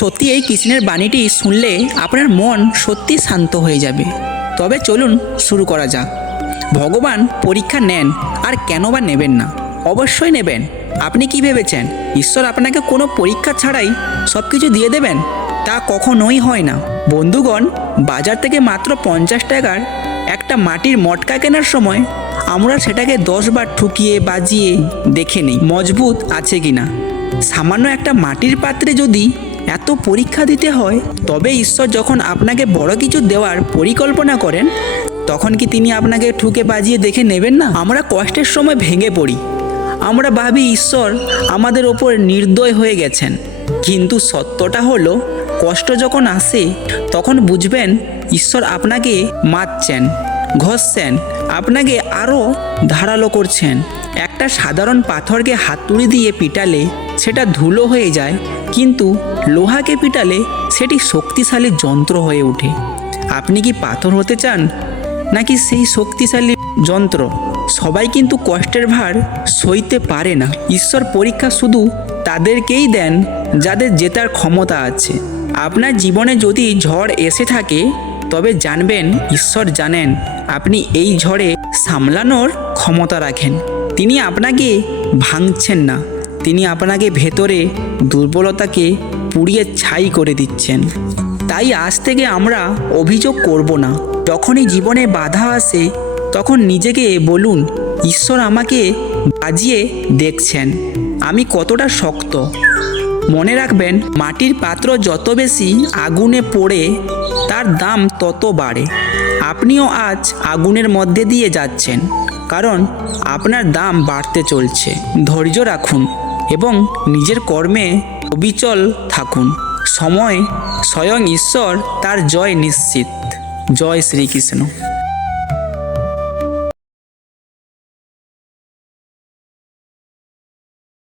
সত্যি এই কৃষ্ণের বাণীটি শুনলে আপনার মন সত্যি শান্ত হয়ে যাবে। তবে চলুন শুরু করা যাক। ভগবান পরীক্ষা নেন, আর কেন বা নেবেন না? অবশ্যই নেবেন। আপনি কি ভেবেছেন ঈশ্বর আপনাকে কোনো পরীক্ষা ছাড়াই সব কিছু দিয়ে দেবেন? তা কখনোই হয় না। বন্ধুগণ, বাজার থেকে মাত্র 50 টাকার একটা মাটির মটকা কেনার সময় আমরা সেটাকে 10 বার ঠুকিয়ে বাজিয়ে দেখে নিই মজবুত আছে কিনা। সামান্য একটা মাটির পাত্রে যদি এত পরীক্ষা দিতে হয়, তবে ঈশ্বর যখন আপনাকে বড় কিছু দেওয়ার পরিকল্পনা করেন, তখন কি তিনি আপনাকে ঠুকে বাজিয়ে দেখে নেবেন না? আমরা কষ্টের সময় ভেঙে পড়ি। আমরা ভাবি ঈশ্বর আমাদের ওপর নির্দয় হয়ে গেছেন। কিন্তু সত্যটা হলো, কষ্ট যখন আসে তখন বুঝবেন ঈশ্বর আপনাকে মারছেন, ঘষছেন, আপনাকে আরও ধারালো করছেন। একটা সাধারণ পাথরকে হাতুড়ি দিয়ে পিটালে সেটা ধুলো হয়ে যায়, কিন্তু লোহাকে পিটালে সেটি শক্তিশালী যন্ত্র হয়ে ওঠে। আপনি কি পাথর হতে চান, নাকি সেই শক্তিশালী যন্ত্র? সবাই কিন্তু কষ্টের ভার সইতে পারে না। ঈশ্বর পরীক্ষা শুধু তাদেরকেই দেন যাদের জেতার ক্ষমতা আছে। আপনার জীবনে যদি ঝড় এসে থাকে, তবে জানবেন ঈশ্বর জানেন আপনি এই ঝড়ে সামলানোর ক্ষমতা রাখেন। তিনি আপনাকে ভাঙছেন না, তিনি আপনাকে ভেতরে দুর্বলতাকে পুড়িয়ে ছাই করে দিচ্ছেন। তাই আজ থেকে আমরা অভিযোগ করব না। যখনই জীবনে বাধা আসে, তখন নিজেকে বলুন, ঈশ্বর আমাকে বাজিয়ে দেখছেন আমি কতটা শক্ত। মনে রাখবেন, মাটির পাত্র যত বেশি আগুনে পোড়ে, তার দাম তত বাড়ে। আপনিও আজ আগুনের মধ্যে দিয়ে যাচ্ছেন, কারণ আপনার দাম বাড়তে চলছে। ধৈর্য রাখুন এবং নিজের কর্মে অবিচল থাকুন। সময় স্বয়ং ঈশ্বর তার জয় নিশ্চিত। জয় শ্রীকৃষ্ণ।